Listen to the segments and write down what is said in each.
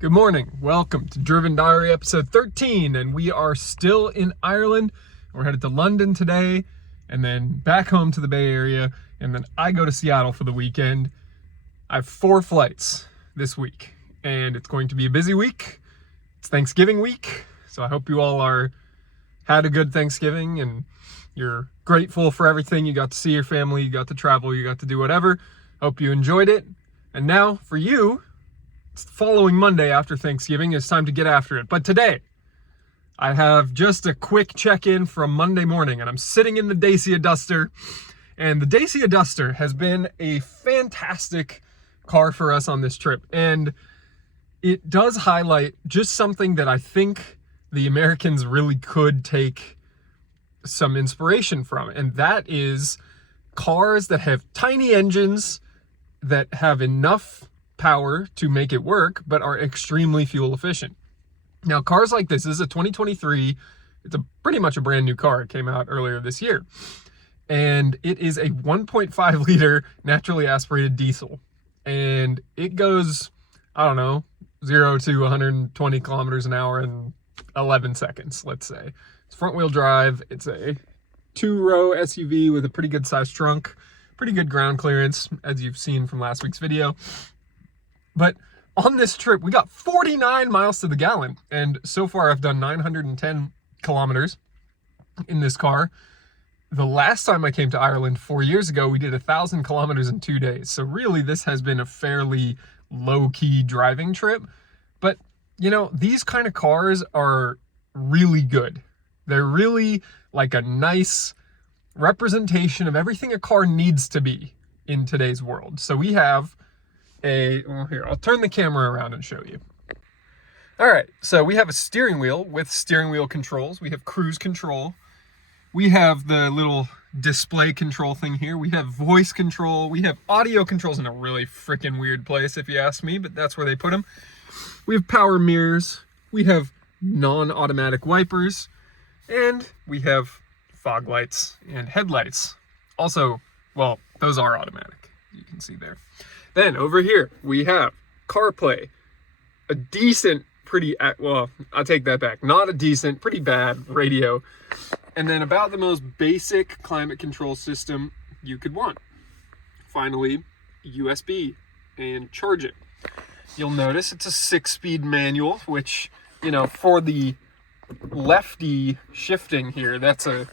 Good morning. Welcome to Driven Diary episode 13, and we are still in Ireland. We're headed to London today, and then back home to the Bay Area, and then I go to Seattle for the weekend. I have 4 flights this week, and it's going to be a busy week. It's Thanksgiving week, so I hope you all had a good Thanksgiving, and you're grateful for everything. You got to see your family, you got to travel, you got to do whatever. Hope you enjoyed it. And now, for you, it's the following Monday after Thanksgiving. It's time to get after it. But today, I have just a quick check-in from Monday morning, and I'm sitting in the Dacia Duster. And the Dacia Duster has been a fantastic car for us on this trip. And it does highlight just something that I think the Americans really could take some inspiration from. And that is cars that have tiny engines that have enough power to make it work, but are extremely fuel efficient. Now, cars like this is a 2023. It's pretty much a brand new car. It came out earlier this year. And it is a 1.5 liter naturally aspirated diesel. And it goes, I don't know, 0 to 120 kilometers an hour in 11 seconds, let's say. It's front wheel drive. It's a 2-row SUV with a pretty good sized trunk, pretty good ground clearance, as you've seen from last week's video. But on this trip, we got 49 miles to the gallon. And so far, I've done 910 kilometers in this car. The last time I came to Ireland 4 years ago, we did 1,000 kilometers in 2 days. So really, this has been a fairly low-key driving trip. But, you know, these kind of cars are really good. They're really like a nice representation of everything a car needs to be in today's world. So we have here, I'll turn the camera around and show you. All right, so we have a steering wheel with steering wheel controls. We have cruise control. We have the little display control thing here. We have voice control. We have audio controls in a really freaking weird place, if you ask me, but that's where they put them. We have power mirrors. We have non-automatic wipers. And we have fog lights and headlights. Also, well, those are automatic. You can see there. Then over here, we have CarPlay, a decent, well, I'll take that back. Not a decent, pretty bad radio. And then about the most basic climate control system you could want. Finally, USB and charge it. You'll notice it's a 6-speed manual, which, you know, for the lefty shifting here, that's a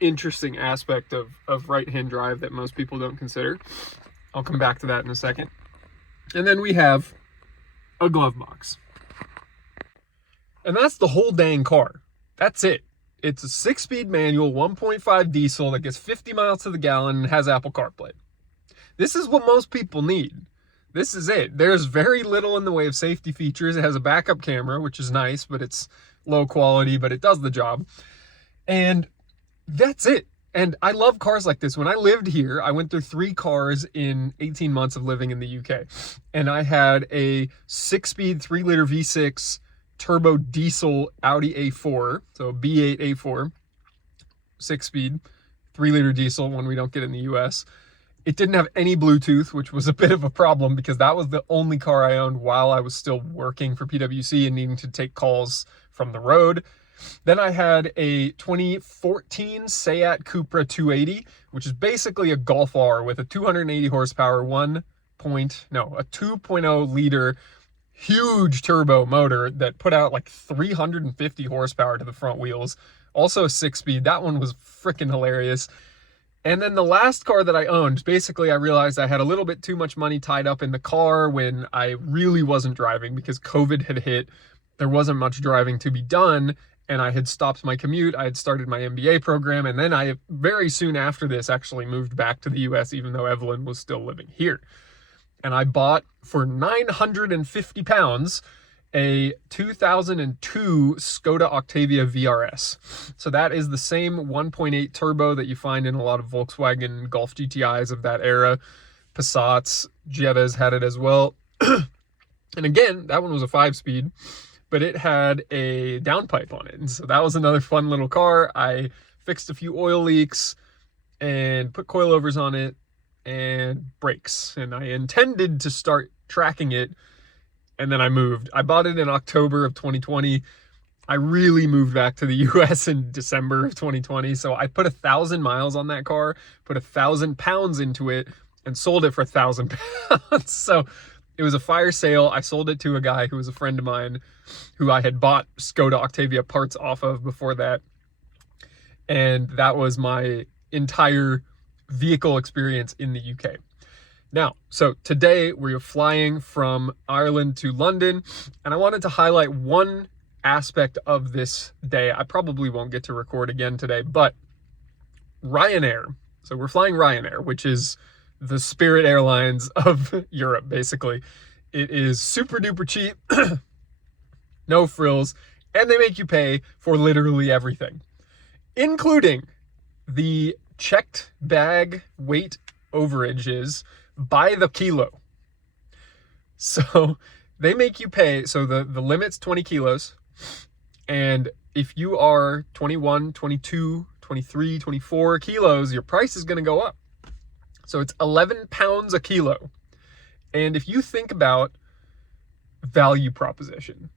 interesting aspect of right-hand drive that most people don't consider. I'll come back to that in a second. And then we have a glove box. And that's the whole dang car. That's it. It's a 6-speed manual, 1.5 diesel that gets 50 miles to the gallon and has Apple CarPlay. This is what most people need. This is it. There's very little in the way of safety features. It has a backup camera, which is nice, but it's low quality, but it does the job. And that's it. And I love cars like this. When I lived here, I went through 3 cars in 18 months of living in the UK. And I had a 6-speed 3-liter V6 turbo diesel Audi A4, so B8 A4, 6-speed 3-liter diesel, one we don't get in the US. It didn't have any Bluetooth, which was a bit of a problem because that was the only car I owned while I was still working for PwC and needing to take calls from the road. Then I had a 2014 Seat Cupra 280, which is basically a Golf R with a 280 horsepower, a 2.0 liter huge turbo motor that put out like 350 horsepower to the front wheels. Also a 6-speed. That one was freaking hilarious. And then the last car that I owned, basically I realized I had a little bit too much money tied up in the car when I really wasn't driving because COVID had hit. There wasn't much driving to be done. And I had stopped my commute. I had started my MBA program. And then I, very soon after this, actually moved back to the US, even though Evelyn was still living here. And I bought, for 950 pounds, a 2002 Skoda Octavia VRS. So that is the same 1.8 turbo that you find in a lot of Volkswagen Golf GTIs of that era. Passats, Jettas had it as well. And again, that one was a 5-speed. But it had a downpipe on it. And so that was another fun little car. I fixed a few oil leaks and put coilovers on it and brakes. And I intended to start tracking it and then I moved. I bought it in October of 2020. I really moved back to the US in December of 2020. So I put 1,000 miles on that car, put 1,000 pounds into it, and sold it for 1,000 pounds. So it was a fire sale. I sold it to a guy who was a friend of mine who I had bought Skoda Octavia parts off of before that. And that was my entire vehicle experience in the UK. Now, so today we're flying from Ireland to London, and I wanted to highlight one aspect of this day. I probably won't get to record again today, but Ryanair. So we're flying Ryanair, which is the Spirit Airlines of Europe, basically. It is super duper cheap, no frills, and they make you pay for literally everything, including the checked bag weight overages by the kilo. So they make you pay, so the limit's 20 kilos, and if you are 21, 22, 23, 24 kilos, your price is going to go up. So it's 11 pounds a kilo. And if you think about value proposition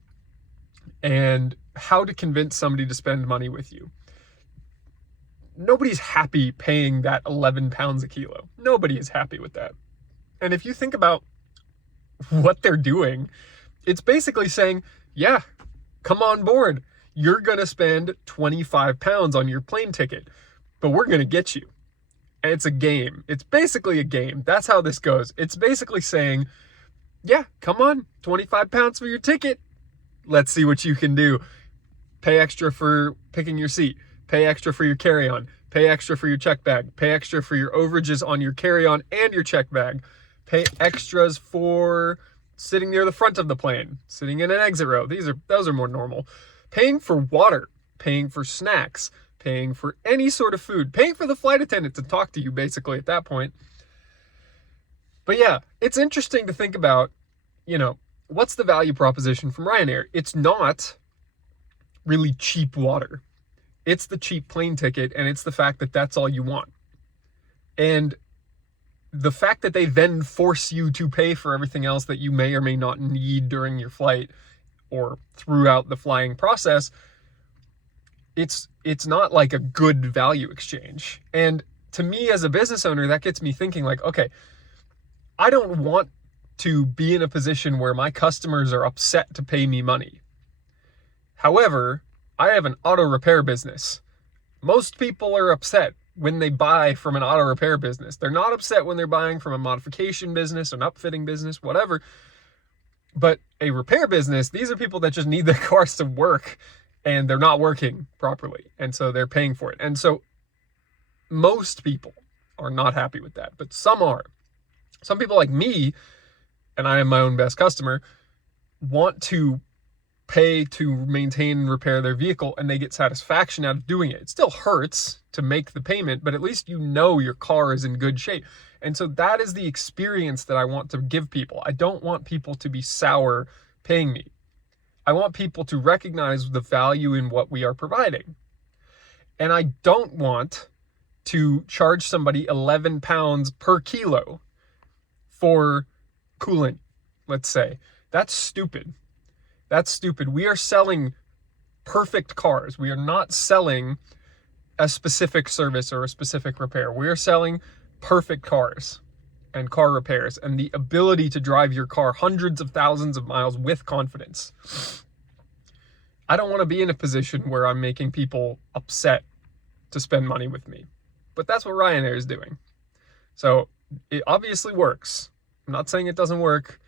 and how to convince somebody to spend money with you, nobody's happy paying that 11 pounds a kilo. Nobody is happy with that. And if you think about what they're doing, it's basically saying, yeah, come on board. You're going to spend 25 pounds on your plane ticket, but we're going to get you. And it's a game. It's basically a game. That's how this goes. It's basically saying, yeah, come on, 25 pounds for your ticket. Let's see what you can do. Pay extra for picking your seat. Pay extra for your carry-on. Pay extra for your check bag. Pay extra for your overages on your carry-on and your check bag. Pay extras for sitting near the front of the plane, sitting in an exit row. Those are more normal. Paying for water, paying for snacks, paying for any sort of food, paying for the flight attendant to talk to you basically at that point. But yeah, it's interesting to think about, what's the value proposition from Ryanair? It's not really cheap water. It's the cheap plane ticket, and it's the fact that that's all you want. And the fact that they then force you to pay for everything else that you may or may not need during your flight or throughout the flying process, it's not like a good value exchange. And to me as a business owner, that gets me thinking like, okay, I don't want to be in a position where my customers are upset to pay me money. However, I have an auto repair business. Most people are upset when they buy from an auto repair business. They're not upset when they're buying from a modification business, an upfitting business, whatever. But a repair business, these are people that just need their cars to work, and they're not working properly. And so they're paying for it. And so most people are not happy with that, but some are. Some people like me, and I am my own best customer, want to pay to maintain and repair their vehicle, and they get satisfaction out of doing it. It still hurts to make the payment, but at least you know your car is in good shape. And so that is the experience that I want to give people. I don't want people to be sour paying me. I want people to recognize the value in what we are providing. And I don't want to charge somebody 11 pounds per kilo for coolant, let's say. That's stupid. That's stupid. We are selling perfect cars. We are not selling a specific service or a specific repair. We are selling perfect cars and car repairs and the ability to drive your car hundreds of thousands of miles with confidence. I don't want to be in a position where I'm making people upset to spend money with me. But that's what Ryanair is doing. So it obviously works. I'm not saying it doesn't work.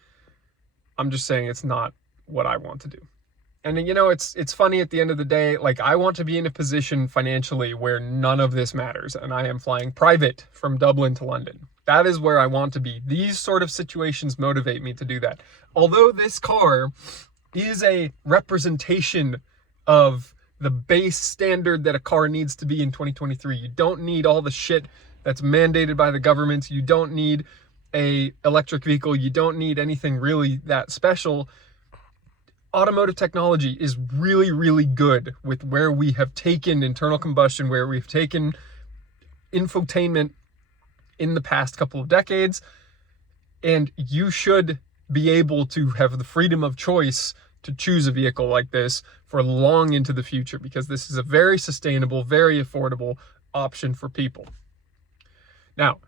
I'm just saying it's not what I want to do. And it's funny at the end of the day, like I want to be in a position financially where none of this matters and I am flying private from Dublin to London. That is where I want to be. These sort of situations motivate me to do that. Although this car is a representation of the base standard that a car needs to be in 2023. You don't need all the shit that's mandated by the government. You don't need a electric vehicle. You don't need anything really that special. Automotive technology is really, really good with where we have taken internal combustion, where we've taken infotainment in the past couple of decades. And you should be able to have the freedom of choice to choose a vehicle like this for long into the future, because this is a very sustainable, very affordable option for people. Now,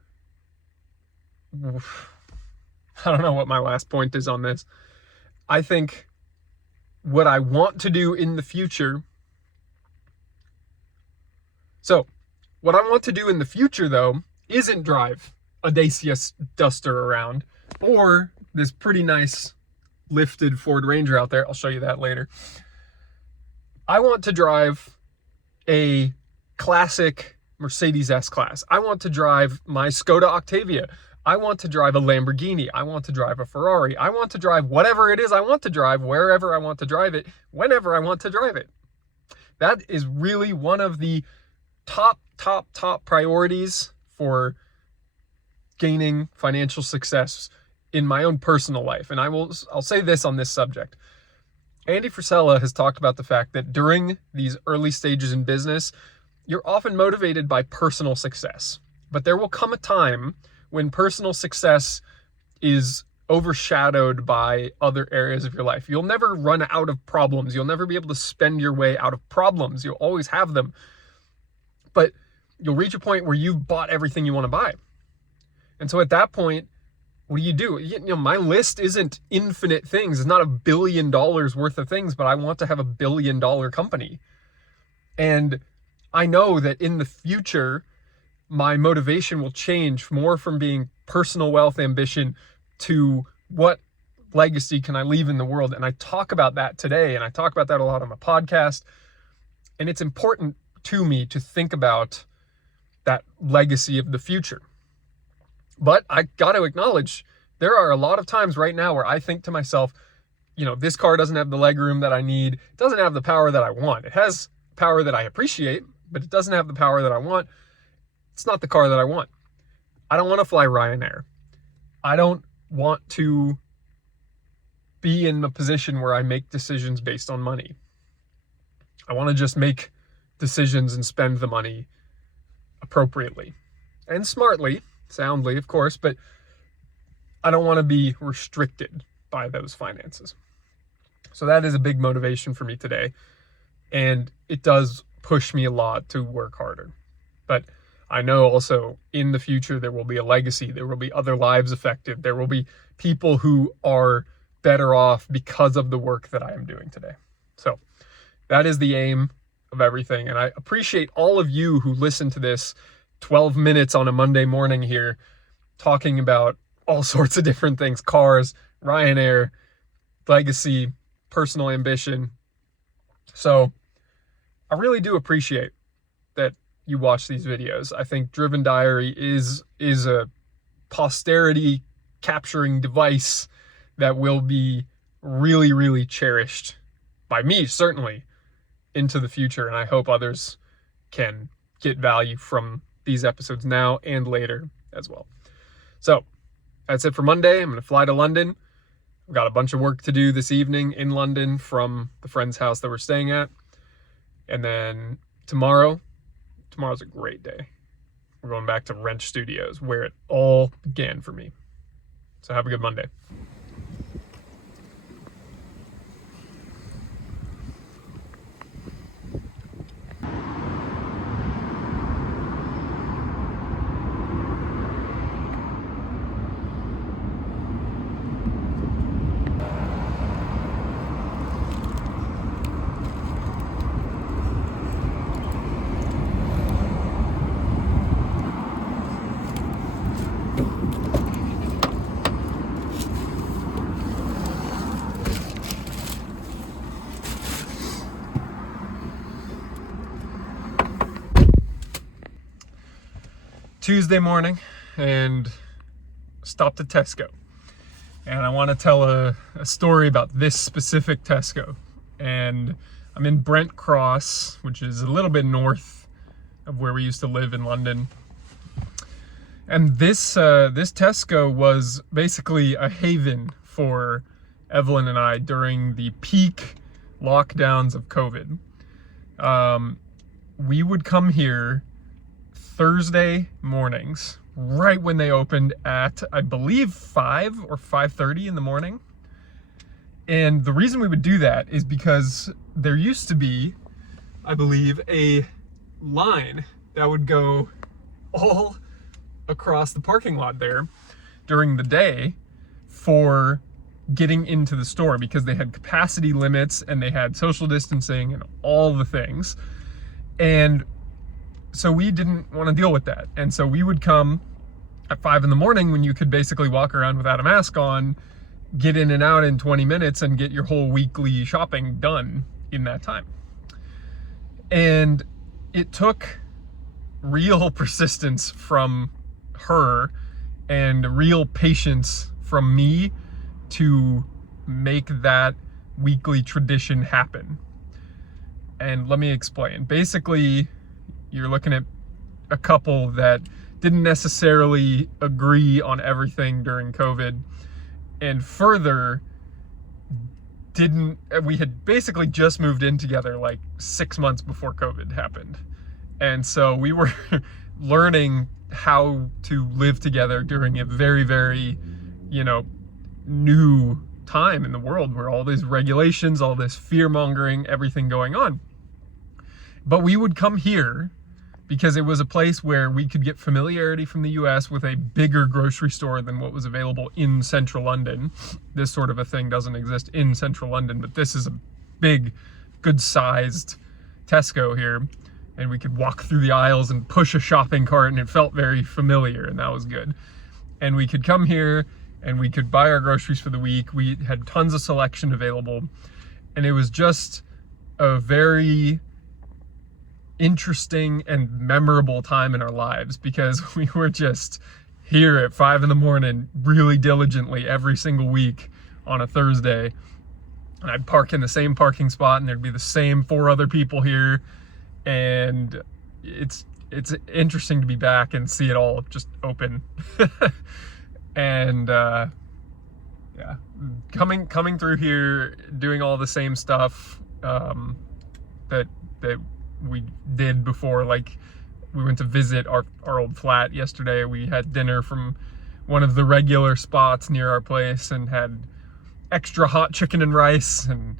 I don't know what my last point is on this. I think what I want to do in the future. So, what I want to do in the future, though, isn't drive a Dacia Duster around or this pretty nice lifted Ford Ranger out there. I'll show you that later. I want to drive a classic Mercedes S-Class. I want to drive my Skoda Octavia. I want to drive a Lamborghini. I want to drive a Ferrari. I want to drive whatever it is I want to drive, wherever I want to drive it, whenever I want to drive it. That is really one of the top priorities for gaining financial success in my own personal life. And I'll say this on this subject. Andy Frisella has talked about the fact that during these early stages in business, you're often motivated by personal success. But there will come a time when personal success is overshadowed by other areas of your life. You'll never run out of problems. You'll never be able to spend your way out of problems. You'll always have them. But you'll reach a point where you've bought everything you want to buy. And so at that point, what do? You know, my list isn't infinite things. It's not $1 billion worth of things, but I want to have $1 billion company. And I know that in the future, my motivation will change more from being personal wealth ambition to what legacy can I leave in the world. And I talk about that today, and I talk about that a lot on my podcast. And it's important to me to think about that legacy of the future. But I got to acknowledge, there are a lot of times right now where I think to myself, you know, this car doesn't have the legroom that I need. It doesn't have the power that I want. It has power that I appreciate, but it doesn't have the power that I want. It's not the car that I want. I don't want to fly Ryanair. I don't want to be in a position where I make decisions based on money. I want to just make decisions and spend the money appropriately and smartly, soundly, of course, but I don't want to be restricted by those finances. So that is a big motivation for me today. And it does push me a lot to work harder. But I know also in the future, there will be a legacy. There will be other lives affected. There will be people who are better off because of the work that I am doing today. So that is the aim of everything. And I appreciate all of you who listen to this 12 minutes on a Monday morning here, talking about all sorts of different things: cars, Ryanair, legacy, personal ambition. So I really do appreciate that you watch these videos. I think Driven Diary is a posterity capturing device that will be really, really cherished by me, certainly, into the future. And I hope others can get value from these episodes now and later as well. So that's it for Monday. I'm going to fly to London. I've got a bunch of work to do this evening in London from the friend's house that we're staying at. And then tomorrow's a great day. We're going back to Wrench Studios, where it all began for me. So have a good Monday. Tuesday morning, and stopped at Tesco, and I want to tell a story about this specific Tesco. And I'm in Brent Cross, which is a little bit north of where we used to live in London. And this Tesco was basically a haven for Evelyn and I during the peak lockdowns of COVID. We would come here Thursday mornings, right when they opened at, I believe, 5 or 5:30 in the morning. And the reason we would do that is because there used to be, I believe, a line that would go all across the parking lot there during the day for getting into the store, because they had capacity limits and they had social distancing and all the things. And so we didn't want to deal with that. And so we would come at 5 in the morning when you could basically walk around without a mask on, get in and out in 20 minutes and get your whole weekly shopping done in that time. And it took real persistence from her and real patience from me to make that weekly tradition happen. And let me explain. Basically, you're looking at a couple that didn't necessarily agree on everything during COVID, and further, we had basically just moved in together like 6 months before COVID happened. And so we were learning how to live together during a very, very, new time in the world where all these regulations, all this fear mongering, everything going on. But we would come here because it was a place where we could get familiarity from the US with a bigger grocery store than what was available in central London. This sort of a thing doesn't exist in central London, but this is a big, good-sized Tesco here. And we could walk through the aisles and push a shopping cart, and it felt very familiar, and that was good. And we could come here and we could buy our groceries for the week. We had tons of selection available, and it was just a very interesting and memorable time in our lives, because we were just here at 5 in the morning really diligently every single week on a Thursday. And I'd park in the same parking spot, and there'd be the same 4 other people here. And it's interesting to be back and see it all just open. And coming through here, doing all the same stuff that we did before. Like, we went to visit our old flat yesterday. We had dinner from one of the regular spots near our place and had extra hot chicken and rice, and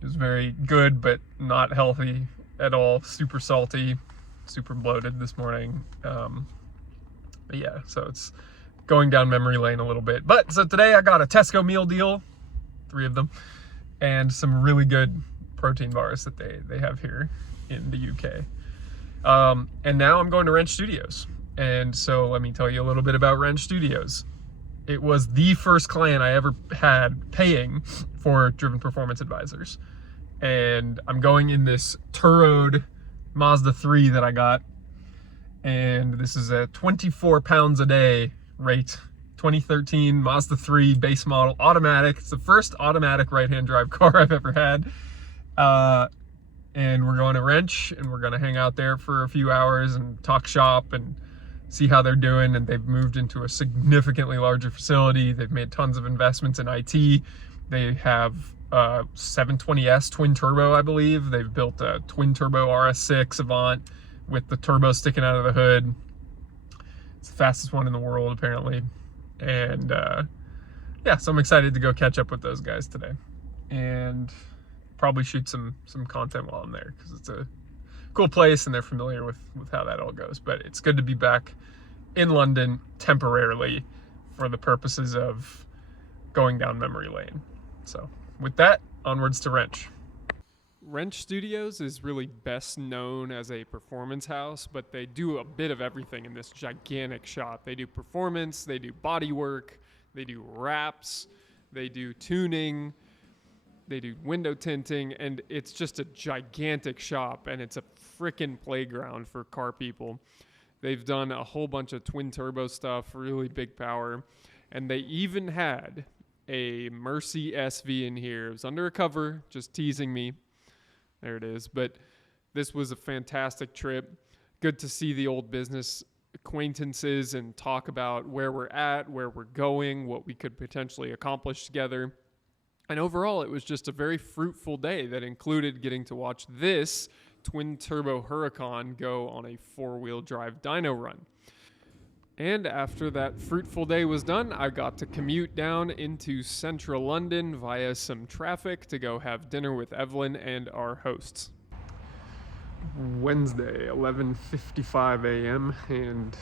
it was very good but not healthy at all. Super salty, super bloated this morning. But yeah, so it's going down memory lane a little bit. But so today I got a Tesco meal deal, 3 of them, and some really good protein bars that they have here in the UK. And now I'm going to Wrench Studios. And so let me tell you a little bit about Wrench Studios. It was the first client I ever had paying for Driven Performance Advisors. And I'm going in this Turoed Mazda 3 that I got. And this is a 24 pounds a day rate. 2013 Mazda 3 base model automatic. It's the first automatic right-hand drive car I've ever had. And we're going to Wrench, and we're going to hang out there for a few hours and talk shop and see how they're doing. And they've moved into a significantly larger facility. They've made tons of investments in IT. They have 720S twin turbo, I believe. They've built a twin turbo RS6 Avant with the turbo sticking out of the hood. It's the fastest one in the world, apparently. And yeah, so I'm excited to go catch up with those guys today, and probably shoot some content while I'm there, because it's a cool place and they're familiar with how that all goes. But it's good to be back in London temporarily for the purposes of going down memory lane. So with that, onwards to Wrench. Wrench Studios is really best known as a performance house, but they do a bit of everything in this gigantic shop. They do performance, they do body work, they do wraps, they do tuning, they do window tinting, and it's just a gigantic shop, and it's a freaking playground for car people. They've done a whole bunch of twin turbo stuff, really big power, and they even had a Mercy SV in here. It was under a cover, just teasing me. There it is. But this was a fantastic trip. Good to see the old business acquaintances and talk about where we're at, where we're going, what we could potentially accomplish together. And overall, it was just a very fruitful day that included getting to watch this twin turbo Huracan go on a 4-wheel drive dyno run. And after that fruitful day was done, I got to commute down into central London via some traffic to go have dinner with Evelyn and our hosts. Wednesday, 11:55 a.m. and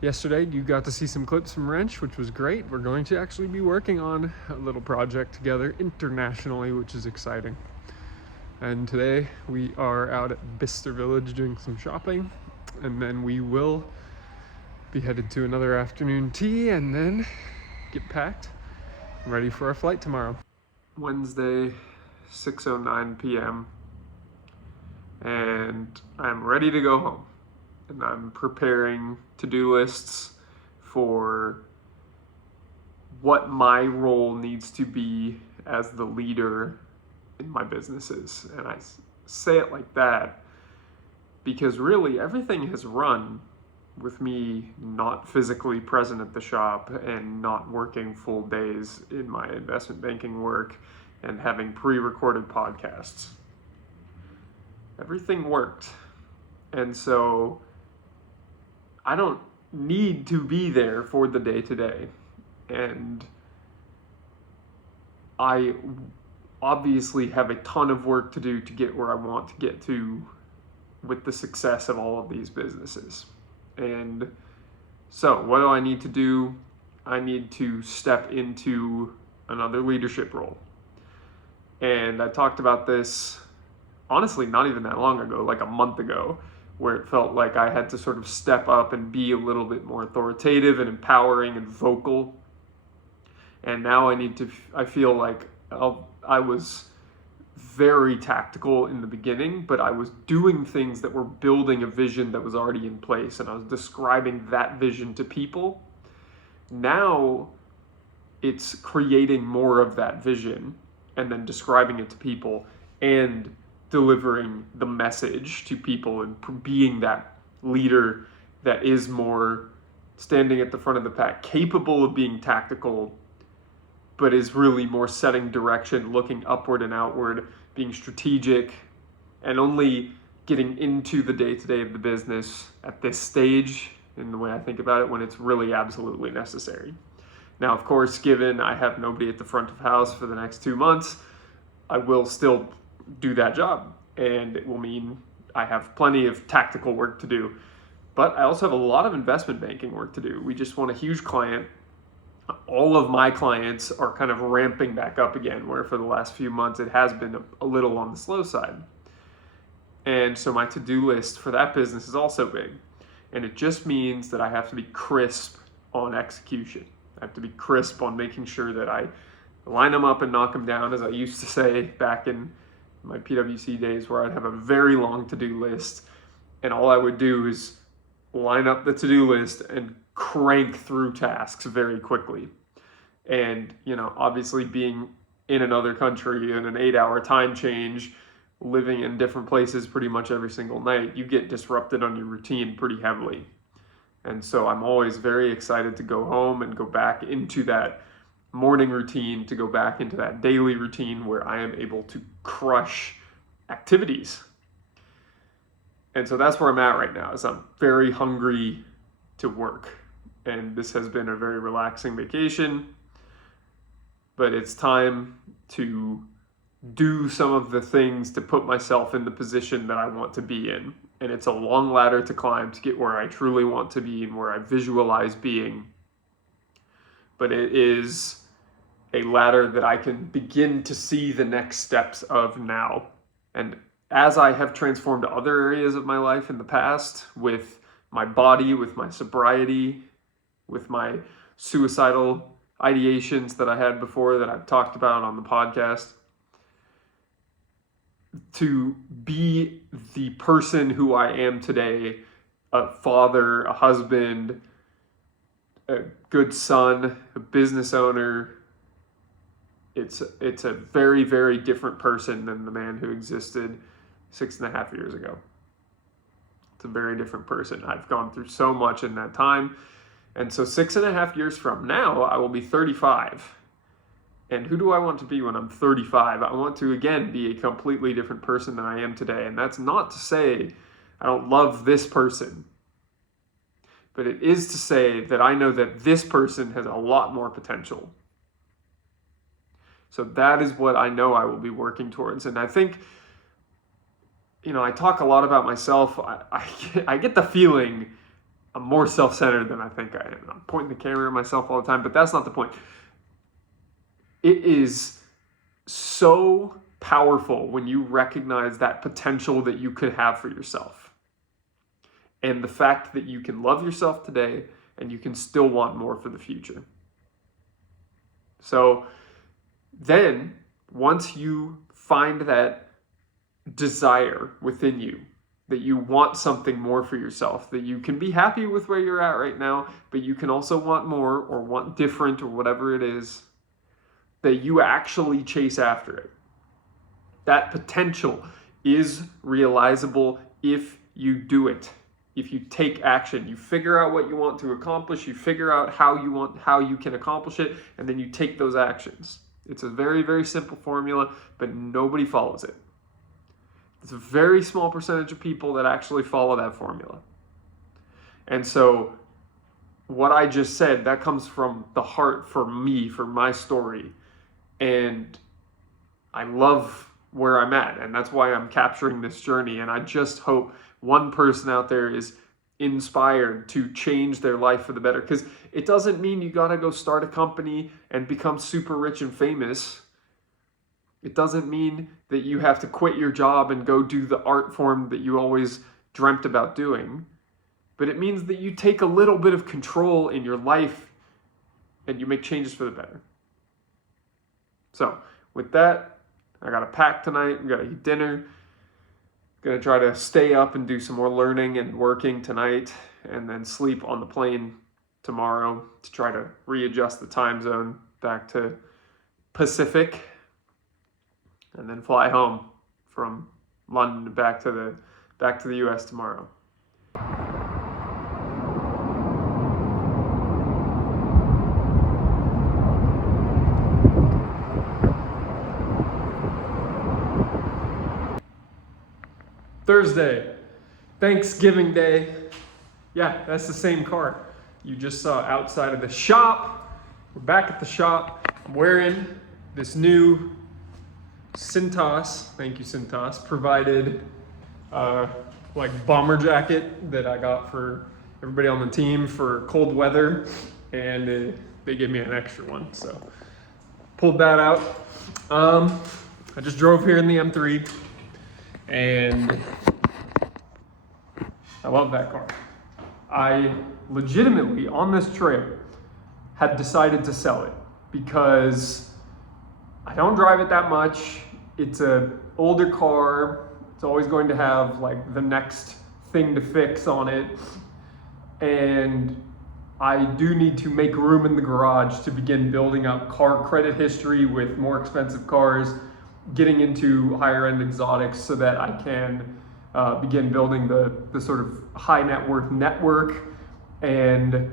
yesterday you got to see some clips from Wrench, which was great. We're going to actually be working on a little project together internationally, which is exciting. And today we are out at Bicester Village doing some shopping, and then we will be headed to another afternoon tea and then get packed and ready for our flight tomorrow. Wednesday, 6:09 p.m. and I'm ready to go home. And I'm preparing to-do lists for what my role needs to be as the leader in my businesses. And I say it like that because really everything has run with me not physically present at the shop and not working full days in my investment banking work and having pre-recorded podcasts. Everything worked. And so I don't need to be there for the day-to-day. And I obviously have a ton of work to do to get where I want to get to with the success of all of these businesses. And so what do I need to do? I need to step into another leadership role. And I talked about this, honestly, not even that long ago, like a month ago, where it felt like I had to sort of step up and be a little bit more authoritative and empowering and vocal. And now I feel like I was very tactical in the beginning, but I was doing things that were building a vision that was already in place, and I was describing that vision to people. Now it's creating more of that vision and then describing it to people and delivering the message to people and being that leader that is more standing at the front of the pack, capable of being tactical, but is really more setting direction, looking upward and outward, being strategic, and only getting into the day-to-day of the business at this stage, in the way I think about it, when it's really absolutely necessary. Now, of course, given I have nobody at the front of house for the next 2 months, I will still do that job, and it will mean I have plenty of tactical work to do. But I also have a lot of investment banking work to do. We just won a huge client. All of my clients are kind of ramping back up again, where for the last few months it has been a little on the slow side. And so my to-do list for that business is also big. And it just means that I have to be crisp on execution. I have to be crisp on making sure that I line them up and knock them down, as I used to say back in my PwC days, where I'd have a very long to-do list. And all I would do is line up the to-do list and crank through tasks very quickly. And, obviously being in another country in an 8-hour time change, living in different places pretty much every single night, you get disrupted on your routine pretty heavily. And so I'm always very excited to go home and go back into that morning routine, to go back into that daily routine where I am able to crush activities. And so that's where I'm at right now, is I'm very hungry to work. And this has been a very relaxing vacation, but it's time to do some of the things to put myself in the position that I want to be in. And it's a long ladder to climb to get where I truly want to be and where I visualize being. But it is a ladder that I can begin to see the next steps of now. And as I have transformed other areas of my life in the past, with my body, with my sobriety, with my suicidal ideations that I had before that I've talked about on the podcast, to be the person who I am today, a father, a husband, a good son, a business owner, it's a very, very different person than the man who existed 6.5 years ago. It's a very different person. I've gone through so much in that time. And so 6.5 years from now, I will be 35. And who do I want to be when I'm 35? I want to, again, be a completely different person than I am today. And that's not to say I don't love this person. but it is to say that I know that this person has a lot more potential. So that is what I know I will be working towards. And I think, I talk a lot about myself. I get the feeling I'm more self-centered than I think I am. I'm pointing the camera at myself all the time, but that's not the point. It is so powerful when you recognize that potential that you could have for yourself. And the fact that you can love yourself today and you can still want more for the future. So then, once you find that desire within you, that you want something more for yourself, that you can be happy with where you're at right now, but you can also want more or want different or whatever it is, that you actually chase after it. That potential is realizable if you do it. If you take action, you figure out what you want to accomplish, you figure out how you can accomplish it, and then you take those actions. It's a very, very simple formula, but nobody follows it. It's a very small percentage of people that actually follow that formula. And so what I just said, that comes from the heart for me, for my story. And I love where I'm at, and that's why I'm capturing this journey. And I just hope one person out there is inspired to change their life for the better. Because it doesn't mean you gotta go start a company and become super rich and famous. It doesn't mean that you have to quit your job and go do the art form that you always dreamt about doing. But it means that you take a little bit of control in your life and you make changes for the better. So with that, I got to pack tonight. We got to eat dinner. Going to try to stay up and do some more learning and working tonight, and then sleep on the plane tomorrow to try to readjust the time zone back to Pacific, and then fly home from London back to the US tomorrow. Thursday, Thanksgiving Day. Yeah, that's the same car you just saw outside of the shop. We're back at the shop. I'm wearing this new Cintas, thank you Cintas, provided bomber jacket that I got for everybody on the team for cold weather, and they gave me an extra one, so pulled that out. I just drove here in the M3, and I love that car. I legitimately, on this trip, had decided to sell it because I don't drive it that much. It's an older car. It's always going to have the next thing to fix on it. And I do need to make room in the garage to begin building up car credit history with more expensive cars, getting into higher end exotics so that I can begin building the sort of high net worth network and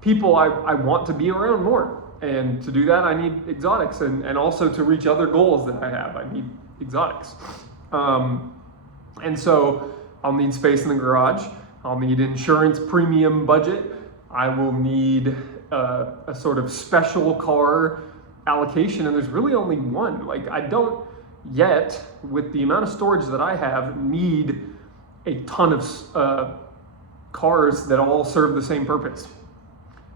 people I want to be around more. And to do that, I need exotics, and also to reach other goals that I have, I need exotics. And so I'll need space in the garage. I'll need insurance premium budget. I will need a sort of special car allocation, and there's really only one. I don't yet, with the amount of storage that I have, need a ton of cars that all serve the same purpose.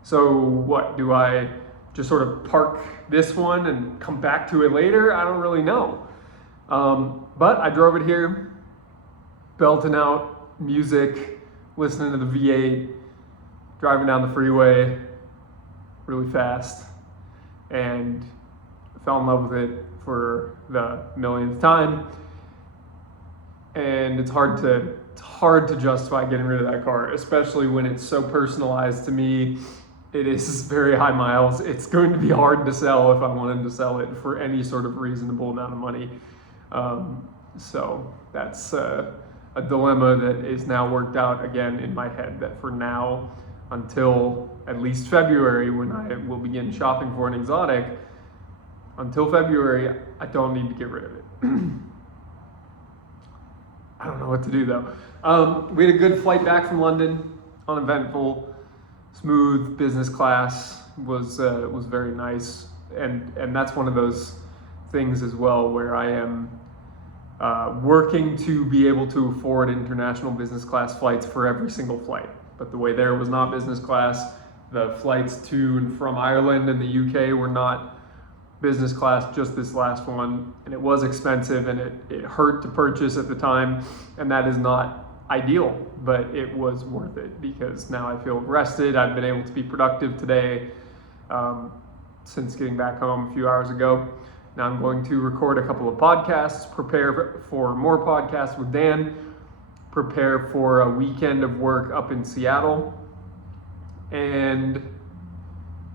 So what, do I just sort of park this one and come back to it later? I don't really know. But I drove it here, belting out music, listening to the V8, driving down the freeway really fast, and I fell in love with it for the millionth time. And it's hard to justify getting rid of that car, especially when it's so personalized to me. It is very high miles. It's going to be hard to sell if I wanted to sell it for any sort of reasonable amount of money. So that's a dilemma that is now worked out again in my head, that for now, until at least February, when I will begin shopping for an exotic, until February, I don't need to get rid of it. I don't know what to do though. We had a good flight back from London uneventful, smooth. Business class was very nice, and that's one of those things as well where I am working to be able to afford international business class flights for every single flight. But the way there was not business class. The flights to and from Ireland and the UK were not business class, just this last one, and it was expensive, and it hurt to purchase at the time, and that is not ideal, but it was worth it because now I feel rested. I've been able to be productive today since getting back home a few hours ago. Now I'm going to record a couple of podcasts, prepare for more podcasts with Dan, prepare for a weekend of work up in Seattle, and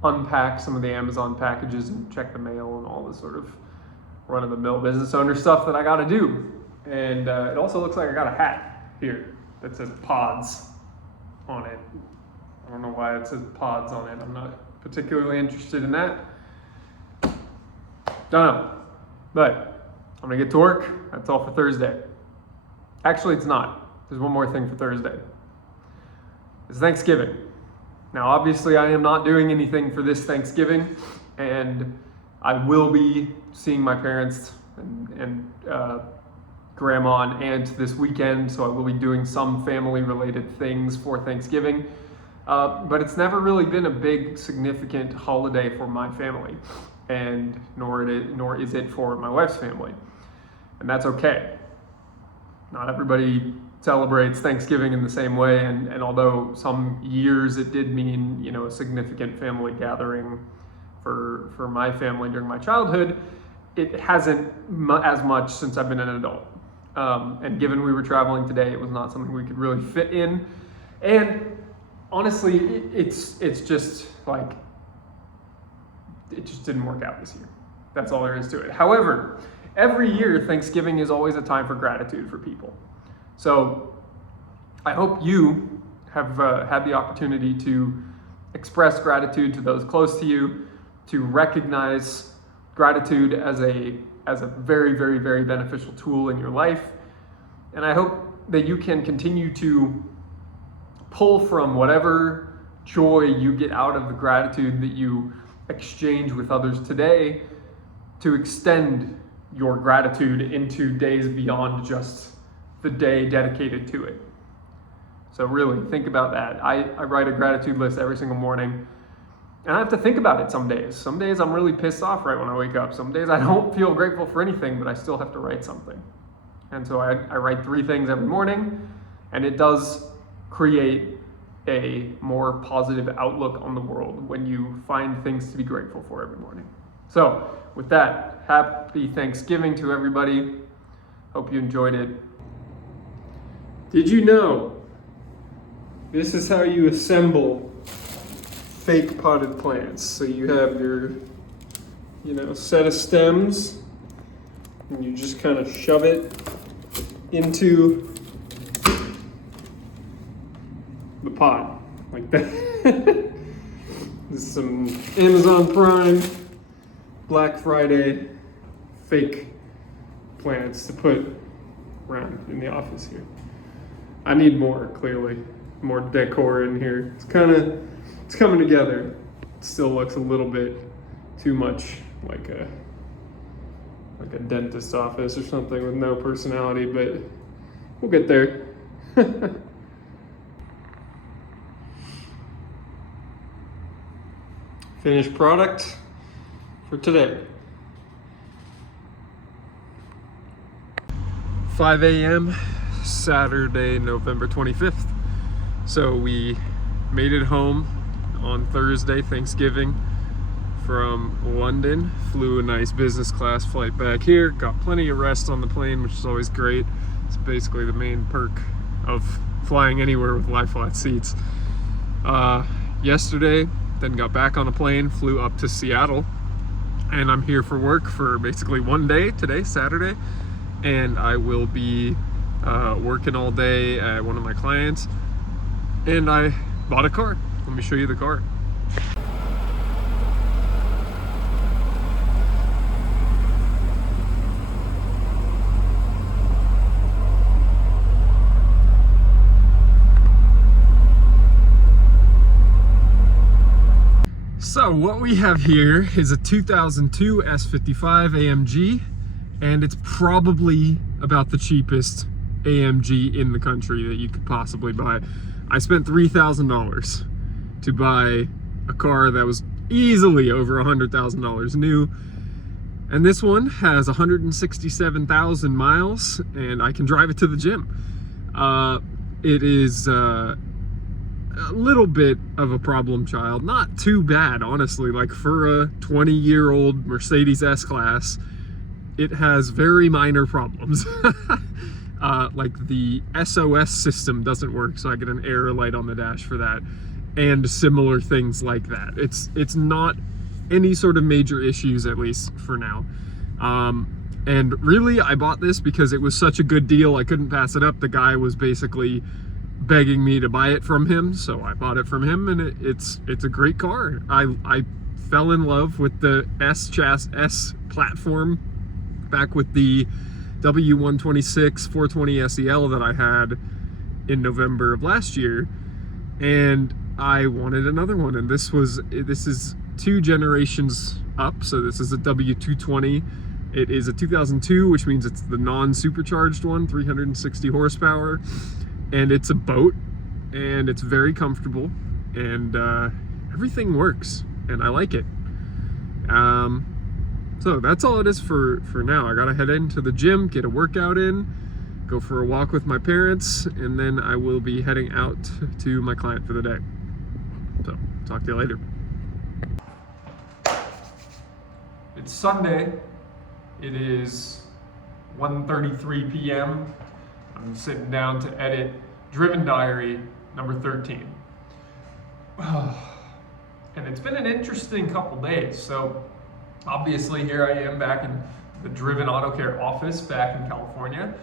unpack some of the Amazon packages and check the mail and all the sort of run-of-the-mill business owner stuff that I got to do. And it also looks like I got a hat here that says Pods on it. I don't know why it says Pods on it. I'm not particularly interested in that. Don't know. But I'm going to get to work. That's all for Thursday. Actually, it's not. There's one more thing for Thursday. It's Thanksgiving. Now, obviously, I am not doing anything for this Thanksgiving, and I will be seeing my parents and grandma and aunt this weekend, so I will be doing some family-related things for Thanksgiving. But it's never really been a big, significant holiday for my family, and nor is it for my wife's family, and that's okay. Not everybody celebrates Thanksgiving in the same way, and although some years it did mean, you know, a significant family gathering for my family during my childhood, it hasn't as much since I've been an adult. And given we were traveling today, it was not something we could really fit in. And honestly, it's just like, it just didn't work out this year. That's all there is to it. However, every year, Thanksgiving is always a time for gratitude for people. So I hope you have had the opportunity to express gratitude to those close to you, to recognize gratitude as a very, very, very beneficial tool in your life. And I hope that you can continue to pull from whatever joy you get out of the gratitude that you exchange with others today to extend your gratitude into days beyond just the day dedicated to it. So really think about that. I write a gratitude list every single morning, and I have to think about it some days. Some days I'm really pissed off right when I wake up. Some days I don't feel grateful for anything, but I still have to write something. And so I write 3 things every morning, and it does create a more positive outlook on the world when you find things to be grateful for every morning. So with that, happy Thanksgiving to everybody. Hope you enjoyed it. Did you know this is how you assemble fake potted plants? So you have your, set of stems, and you just kind of shove it into the pot like that. This is some Amazon Prime Black Friday fake plants to put around in the office here. I need more, clearly, more decor in here. It's coming together. It still looks a little bit too much like a dentist's office or something with no personality, but we'll get there. Finished product for today. 5 a.m. Saturday, November 25th. So we made it home on Thursday, Thanksgiving, from London. Flew a nice business class flight back here. Got plenty of rest on the plane, which is always great. It's basically the main perk of flying anywhere with lie-flat seats. Yesterday, then got back on a plane, flew up to Seattle, and I'm here for work for basically one day today, Saturday, and I will be working all day at one of my clients, and I bought a car. Let me show you the car. So what we have here is a 2002 S55 AMG, and it's probably about the cheapest AMG in the country that you could possibly buy. I spent $3,000 to buy a car that was easily over $100,000 new, and this one has 167,000 miles, and I can drive it to the gym. It is a little bit of a problem child, not too bad, honestly. Like, for a 20-year-old Mercedes S-Class, it has very minor problems. Like, the SOS system doesn't work, so I get an error light on the dash for that, and similar things like that. It's not any sort of major issues, at least for now. And really, I bought this because it was such a good deal. I couldn't pass it up. The guy was basically begging me to buy it from him, so I bought it from him, and it's a great car. I fell in love with the S platform back with the W126 420 SEL that I had in November of last year, and I wanted another one. And this is 2 generations up, so this is a W220. It is a 2002, which means it's the non-supercharged one, 360 horsepower. And it's a boat, and it's very comfortable, and everything works, and I like it. So that's all it is for now. I gotta head into the gym, get a workout in, go for a walk with my parents, and then I will be heading out to my client for the day. So, talk to you later. It's Sunday. It is 1:33 p.m. I'm sitting down to edit Driven Diary number 13. And it's been an interesting couple days. So obviously here I am back in the Driven Auto Care office back in California.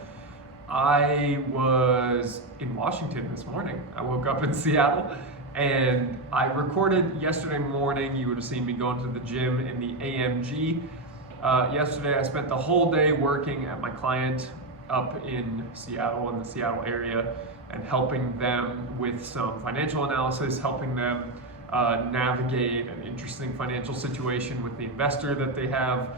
I was in Washington this morning. I woke up in Seattle, and I recorded yesterday morning. You would have seen me going to the gym in the AMG. Yesterday I spent the whole day working at my client up in Seattle, in the Seattle area, and helping them with some financial analysis, helping them navigate an interesting financial situation with the investor that they have,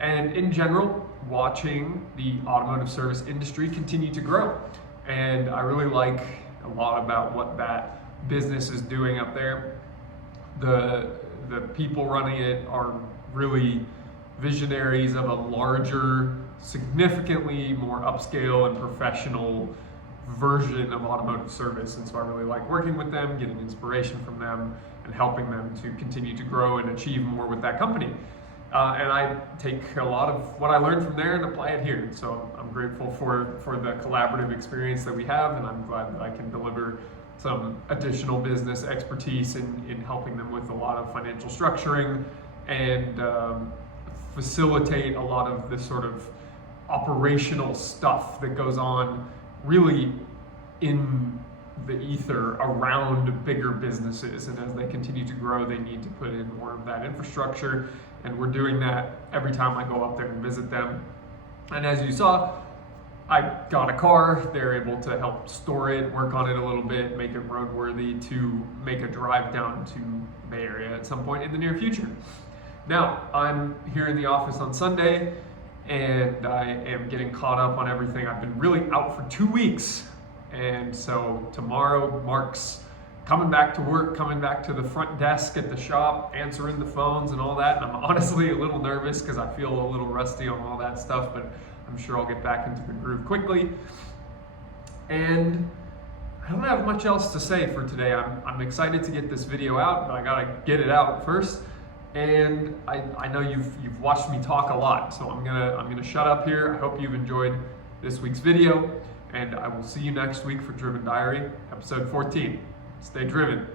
and in general, watching the automotive service industry continue to grow. And I really like a lot about what that business is doing up there. The people running it are really visionaries of a larger, significantly more upscale and professional version of automotive service, and so I really like working with them, getting inspiration from them, and helping them to continue to grow and achieve more with that company. And I take a lot of what I learned from there and apply it here. So I'm grateful for the collaborative experience that we have, and I'm glad that I can deliver some additional business expertise in helping them with a lot of financial structuring and facilitate a lot of this sort of operational stuff that goes on really in the ether around bigger businesses. And as they continue to grow, they need to put in more of that infrastructure. And we're doing that every time I go up there and visit them. And as you saw, I got a car. They're able to help store it, work on it a little bit, make it roadworthy to make a drive down to the Bay Area at some point in the near future. Now, I'm here in the office on Sunday, and I am getting caught up on everything. I've been really out for 2 weeks, and so tomorrow marks coming back to work, coming back to the front desk at the shop, answering the phones and all that. And I'm honestly a little nervous because I feel a little rusty on all that stuff, but I'm sure I'll get back into the groove quickly. And I don't have much else to say for today. I'm excited to get this video out, but I gotta get it out first. And I know you've watched me talk a lot, so I'm gonna shut up here. I hope you've enjoyed this week's video, and I will see you next week for Driven Diary, episode 14. Stay driven.